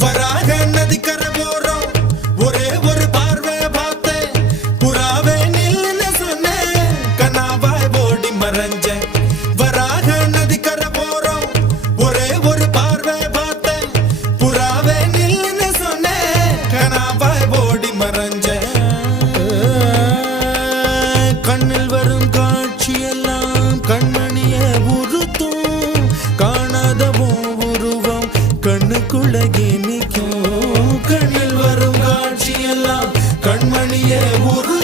வராக நதிக்கரை போறோம் ஒரே ஒரு பார்வை பார்த்தேன் புறாவே நில்லுன்னு சொன்னேன் கனாவாய் ஓடி மறைஞ்சேன் வராக நதிக்கரை போறோம் ஒரே ஒரு பார்வை பார்த்தேன் புறாவே நில்லுன்னு சொன்னேன் கனாவாய் ஓடி மறைஞ்சேன் கண்ணில் வரும் காட்சியெல்லாம் கண்மணிய உறுத்தும் காணாதவோ உருவம் கண்ணுக்குள்ளகே நிற்கும் கண்ணில் வரும் காட்சியெல்லாம் கண்மணிய உரு